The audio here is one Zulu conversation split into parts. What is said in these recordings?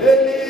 Ele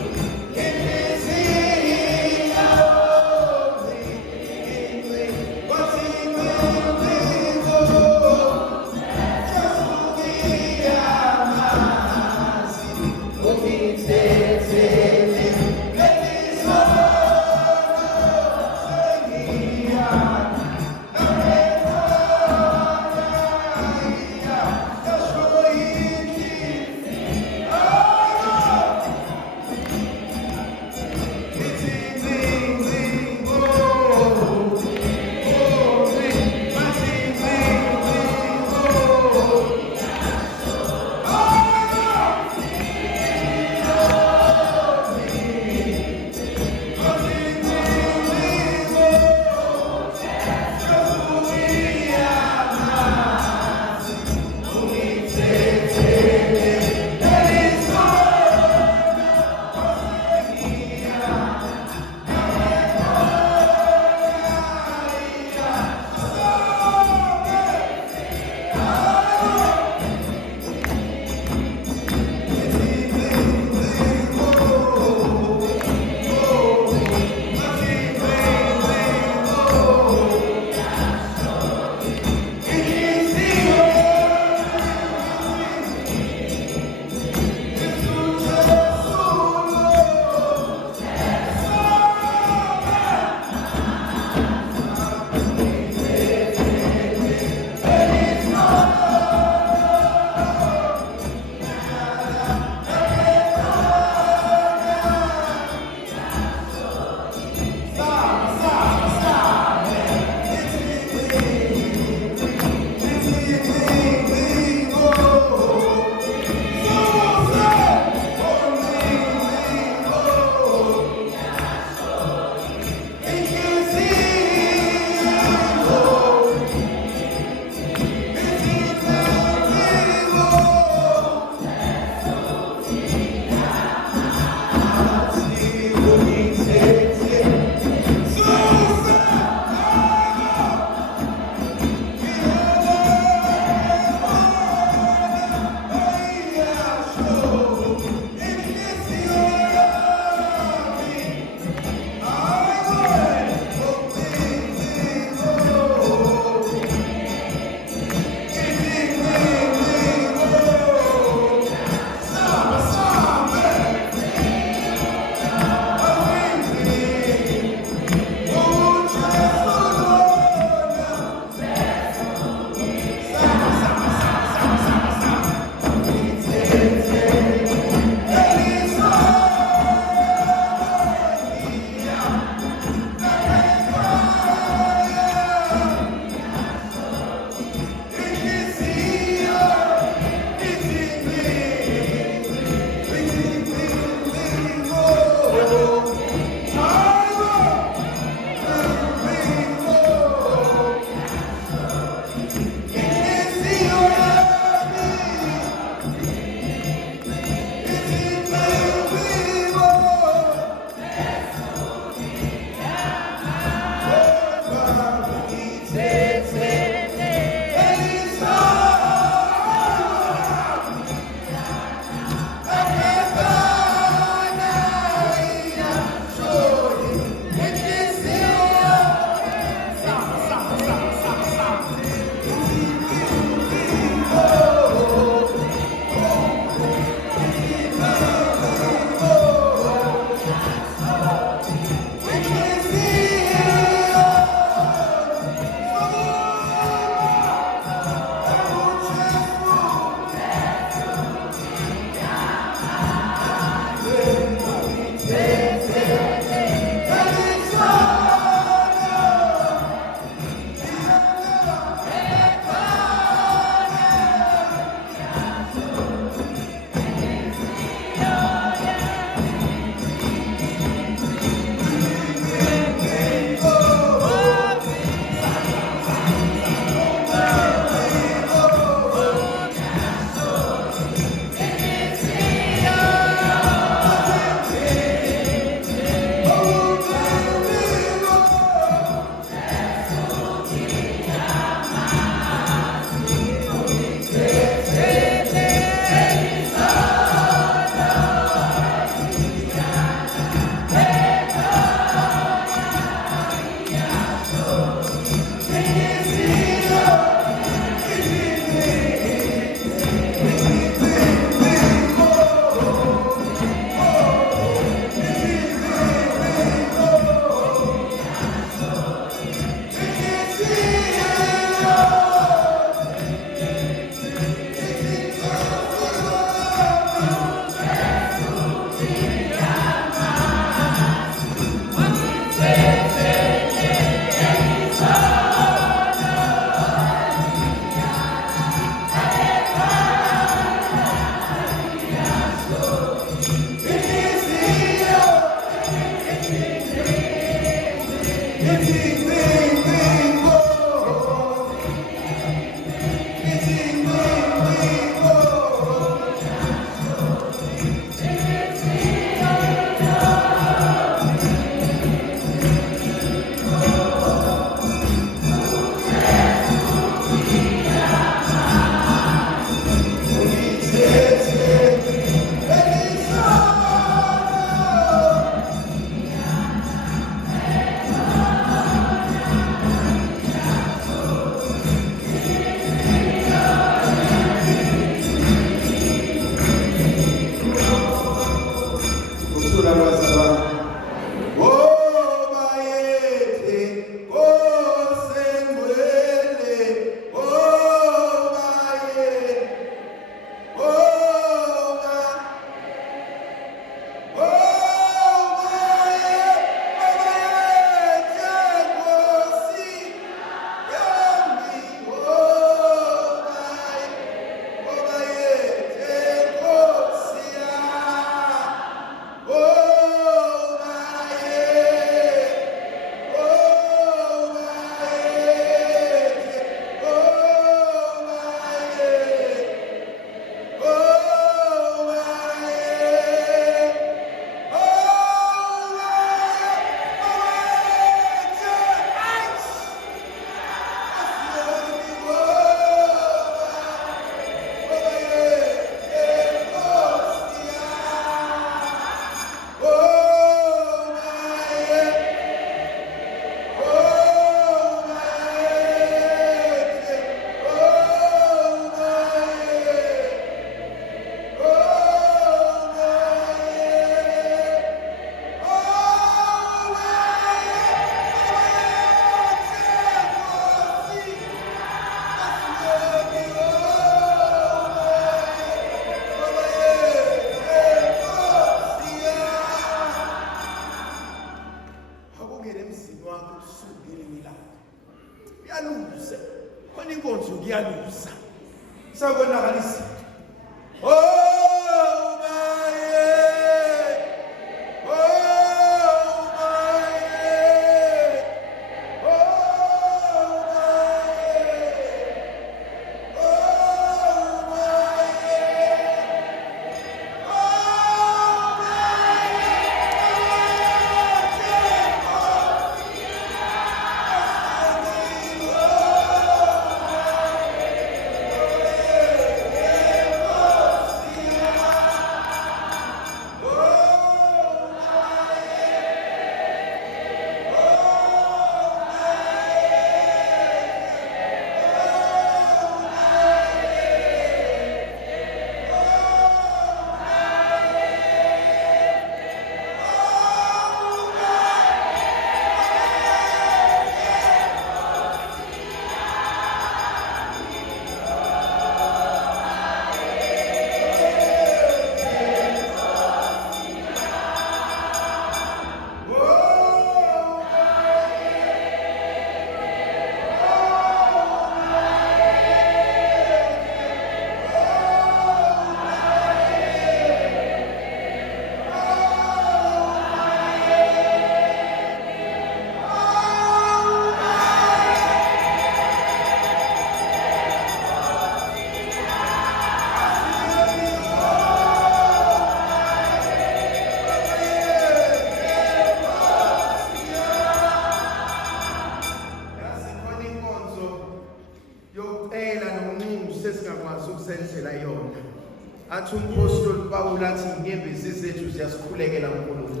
athi umpostoli Pawulo athi inyembezi zethu ziyasikhulekela uNkulunkulu.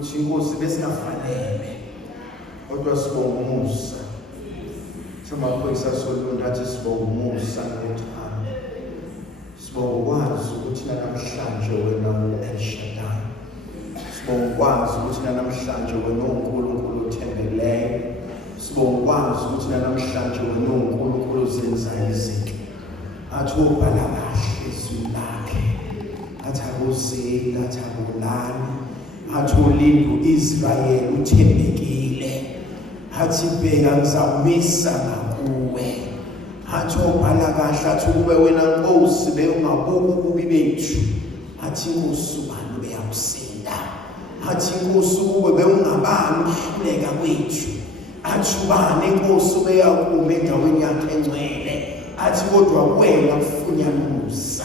Ukuthi inkosi besingafanele kodwa sibonga umusa samaphoyisa soluntu athi sibonga umusa nothando namhlanje wena uNkulunkulu othembekileyo. Sibongwazi ukuthi namhlanje wena uNkulunkulu uzenzayo izinto. Athi ubhala kahle izwi lakhe. Athi akuzeli, athi akulani. Athi ulindu Israyeli uthembekile. Athi bheka ngizamisa ngakuwe. Athi ubhala kahle athi kube wena Nkosi bewungabuka ububi bethu. Athi Nkosi ubani beyakusinda. Athi Nkosi kube bewungabani ukuhluleka kwethu. Athi ubani Nkosi ubeyakuma endaweni yakhe engcwele. Athi kodwa wena ufunyanusa.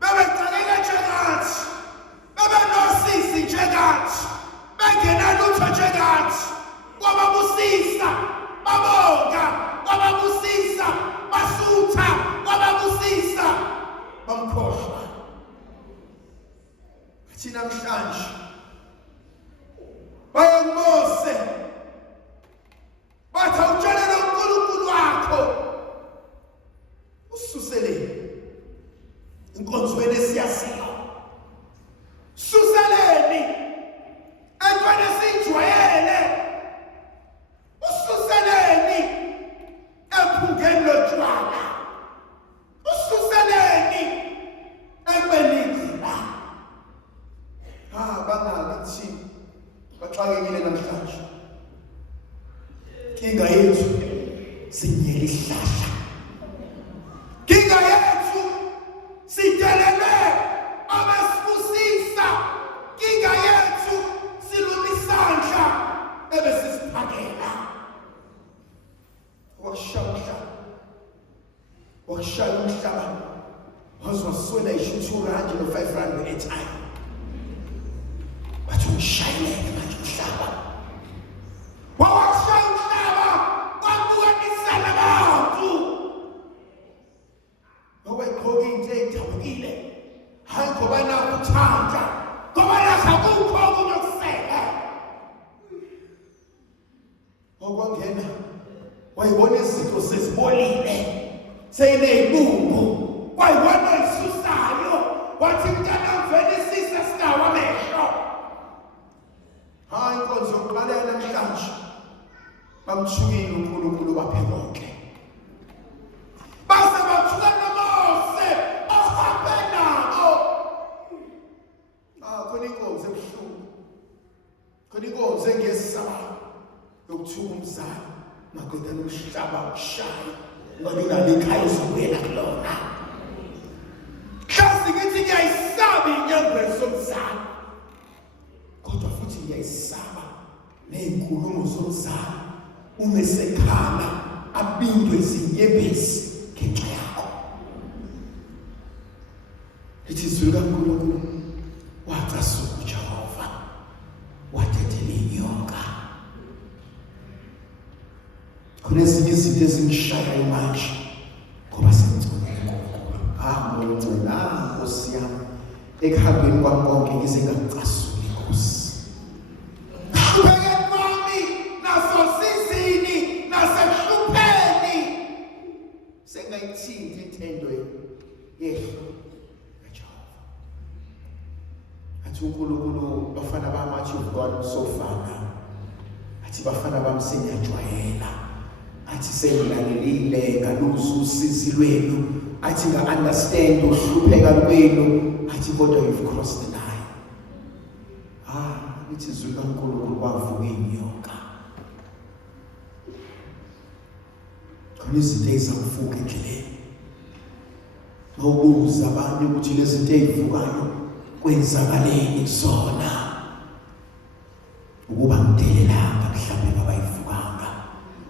Baba Inkinga yethu sinyela ihlahla. Inkinga yethu sidelele abasifusisa. Inkinga yethu siluma isandla ebesisiphakela. Wakshaya umhlaba wazwaswela isho 200 or 500 a time. Bathi ungishayeleke manje umhlaba. Wawashaya umhlaba wabukanisela abantu. Wawegqoka into ey'dabukile. Hayi ngoba nakho uthanda. Ngoba nakho akukho okunye okusele. Wakwangena wayibona izinto sezibolile. Seyiney'bungu. Wayibona isusayo. Wathi mntana mvelisisa sinawo amehlo. Hayi inkonzo yokuqalela namhlanje. Bamthukile uNkulunkulu baphe konke. Base bathula noMose ohambe nabo. Khona inkonzo ebuhlungu. Khona inkonzo engesaba yokuthuka umzali. Maqedana umhlaba ukushaya. Ngoba ingane ekhaya uzobuyela kulona. Hlasi ngithi ngiyayisaba inyembezi zomzali. Kodwa futhi ngiyayisaba ney'nkulumo zomzali. Uma esekhala abindwe izinyembezi ngenxa yakho. Lithi izwi likaNkulunkulu wacasuka uJehova wathathela inyoka. Khona ezinye izinto ezingishayayo manje ngoba sengicobile uNkulunkulu. Ngicela Nkosi yami ekuhambeni kwami konke ngize ngacasula inkosi. Ubeke kwami nasosizini nasekuhlupheni sengayithinta intendo yehlo kaJehova. Athi uNkulunkulu bafana bami athi you've gone so far now. Athi bafana bami senyajwayela. Athi sengilalelile ngaluza usizi lwenu. Athi nga-understand ukuhlupheka kwenu. Athi kodwa you've crossed the line. Lithi izwi likaNkulunkulu kwavuka inyoka. Khona izinto ezizakuvuka endleleni. Mawubuza abanye ukuthi lezi zinto ezivukayo kwenzakaleni kusona. Ukuba ngidelelanga mhlawumbe ngabayivukanga.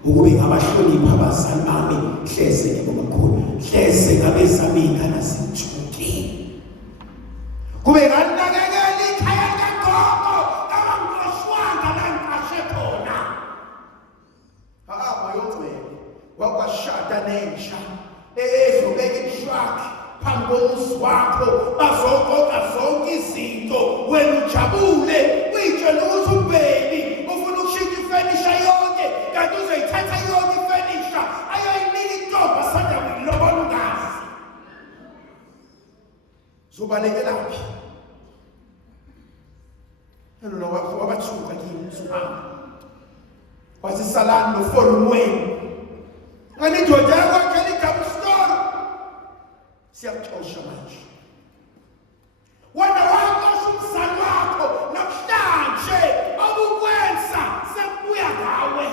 Ukube ngabahlonipha abazali bami hleze ngebomakhulu. Hleze ngabezamika nasithuki. Kube nganakekela ikhaya kagogo abangiqoshwanga la ngiqashe khona. Bayongcwele wakwashada nentsha ezobeka ishwaki phambi komuzi wakho bazoqoqa zonke izinto wena ujabule uyitshela ukuthi ubheki ufuna ukushintsha ifenisha yonke kanti uzoyithatha yonke ifenisha ayoyinika intombi asanda kuyilobola ungazi. Zobalekela-phi? Yena wabathuka kimi usuhamba. Wathi salani nofolo wenu. Ngani indoda yakho igama story. Siyakuxosha manje. Wena waqosha umzali wakho namhlanje abukwenza sekubuya ngawe.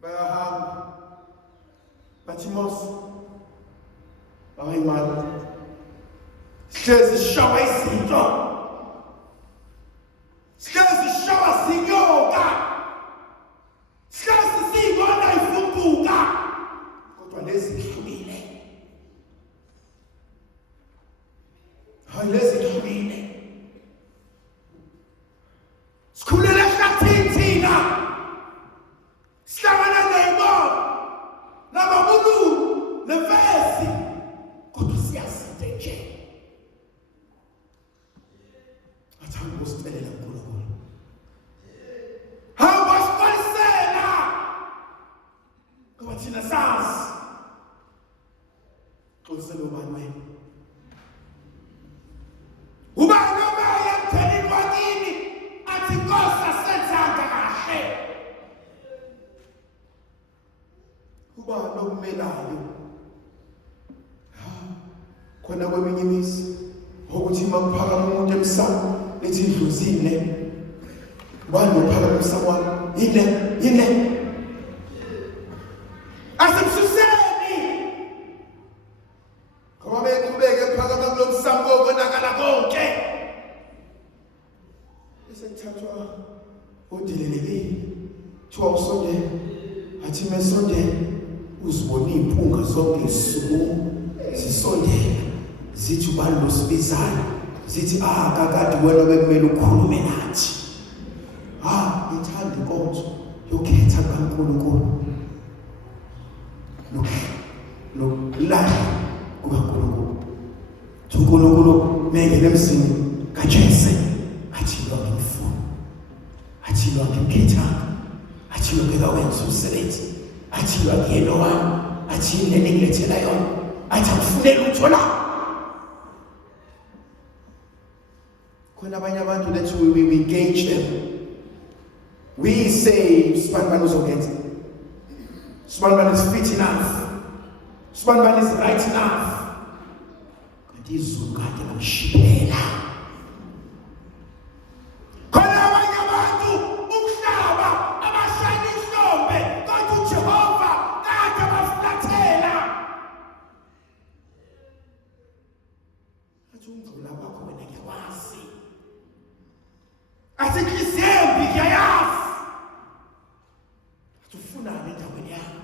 Bayahamba. Bathi Mose. Hayi mali. Hlezi shawa izinto. Hlezi shawa zinyoka. Hlezi siyibona ivumbuka. Kodwa lezi zihlukile. Hayi lezi zihlukile. Sikhulela ehlathini thina. Sihlangana ney'moto. Nababululu nevesi. Kodwa siyasinda nje. Athanda ukusicelela uNkulunkulu. Hamba siqalisela. Ngoba thina sazi. Xolisela ubani wena. Ubani obaya emthelini wakini athi Nkosi asenzanga kahle. Ubani okumelayo. Khona kweminye imizi ukuthi makuphakama umuntu emsamo ethi idluzile walophakamisa kwami yile asemsuseni ngoba beqhubeke phakama kulomsamo obonakala konke esenthathwa odelelekile thiwa usondele athi mesondele uzibona impunga zonke isuku zisondela zithi ubani losibizayo zithi kakade wena bekumele ukhulume nathi ngithanda inkonzo yokhetha kaNkulunkulu nokulala kukaNkulunkulu uNkulunkulu mengene emzini kaJese athi lo ngimfuna athi lo ngimkhethanga athi lo ngeke wenza umsebenzi athi lo akuyena wami athi yini engilethela yona athi akufunela uthola khona abanye abantu lethu we gauge them. We say Spanman is okay. Spanman is fit enough. Spanman is right enough. But he's so God and shipela. Khona abanye abantu ukuhlaba abashayina ihlombe kodwa uJehova kade bafulathela. Athi ungcola kwakho wena ngiyawazi. Athi Christian ngiyayazi. Tufuna endaweni yami.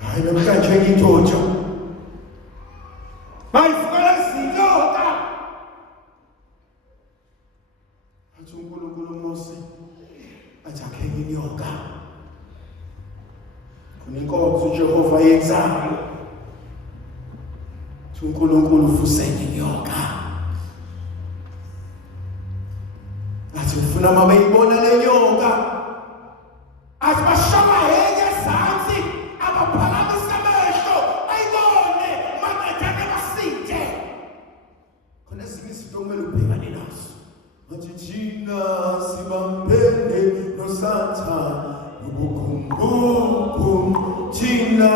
Hayi namhlanje ngithoja. Bayifukela izinyoka. Athi uNkulunkulu Mose athi akheke inyoka. Kuninkonzo uJehova yenzayo. uNkulunkulu ufusene inyoka. Athi ufuna uma beyibona le nyoka athi bashama heke ezansi abaphakamisa amehlo ayibone mabethane basinde. Khona ezinye izinto kumele ubhekane nazo. Athi thina sibambene noSathane nobukhumbuku thina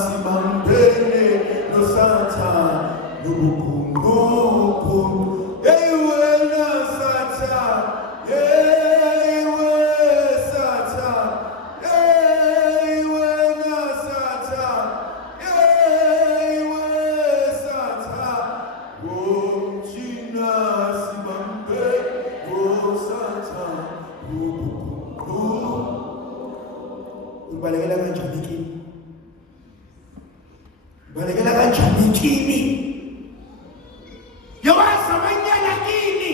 sibambene noSathane nobukhumbuku wena Sathane balekela kanjani kimi yawazi abanyana kini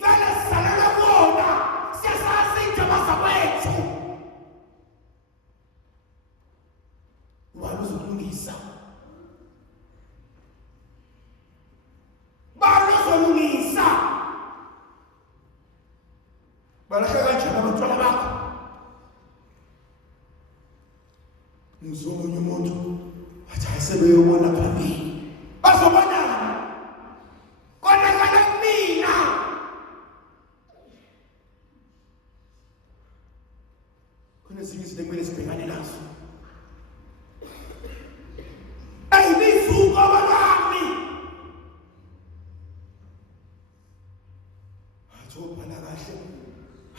vele sisalela bona siyasazi indaba zakwethu ubani uzokulungisa bani uzolungisa balahla kanjani abantwana bakho ngizomunye umuntu athi ayisebeyobona phambili bazobonana konakala kumina khona ezinye izinto ekumele sibhekane nazo ayibizuko abalami athi obhala kahle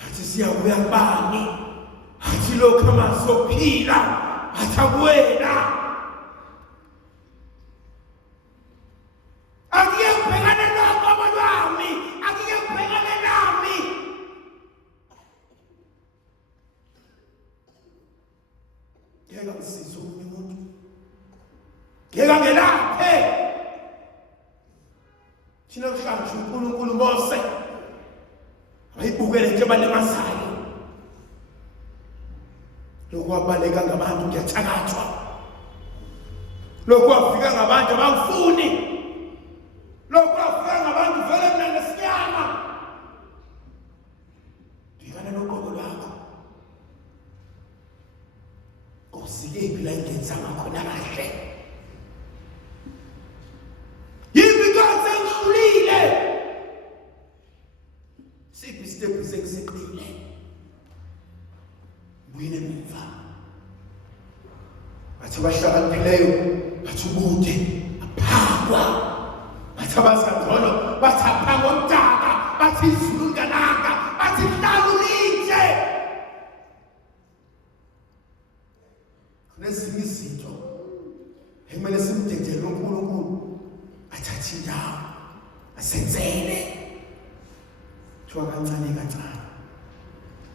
athi siyabuya kubani athi lokhu amazophila athi akuwena ngisizo umuntu ngeke ngelaphe thina kuhlanje uNkulunkulu Mose ayibukele nje balemasayo lokwabaleka ngabantu ngiyathakathwa lokwafika ngabantu abangifuni lokwafika ngabantu vele mina nesiyama dikana noqobo lwakho Sikephi la ingenza ngakhona kahle yibi kanze ngishulile siphi step sengiseqile buyele emva athi bahlakaniphileyo athi ubude bathaba bathabazandolo bathapha ngomdaka bathi izulu kananga bathi hlala ulinje kunezinye izinto ekumele simdedele uNkulunkulu athathe indawo asenzele thiwa kancane kancane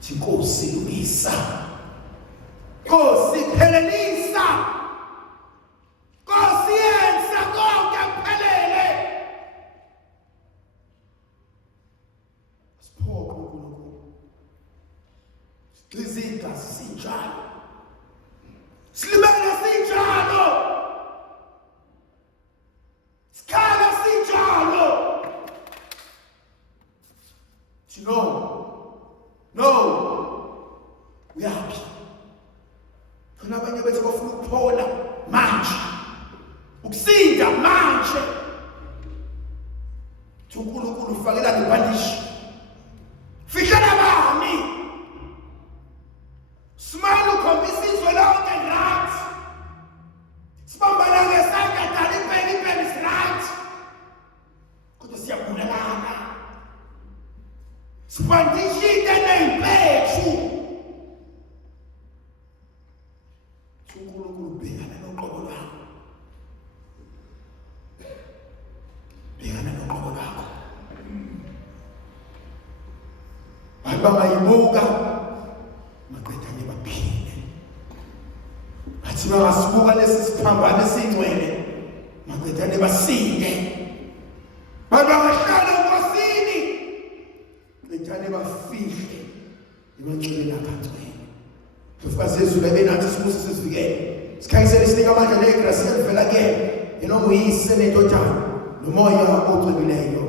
thi Nkosi lungisa Nkosi phelelisa Nkosi yenza konke kuphelele siphoqa uNkulunkulu siqhizida sinjalo silibele sinjalo sikhala sinjalo no uyaphi khona abanye bethu bafuna ukuphola manje ukusinda manje uNkulunkulu ufakela ngebhandishi fihlela bani smile ukhombisa izwe lonke right sibambana ngesandla dala impela is right kodwa siyabulalana sibandishite ney'mpethu uNkulunkulu bhekana noqobo lwakho bhekana noqobo lwakho abantu bangayibuka maqedane baphile bathi bangasibuka lesi siphambano esingcwele maqedane basinde abantu bangahlala enkosini maqedane bafihle emanceleni akangcwele Fazer isso bem nathi simusi sisivikele sikhanyisele isinika amandla negrasi elivela kuyena yena nguyise nendodana nomoya oqinileyo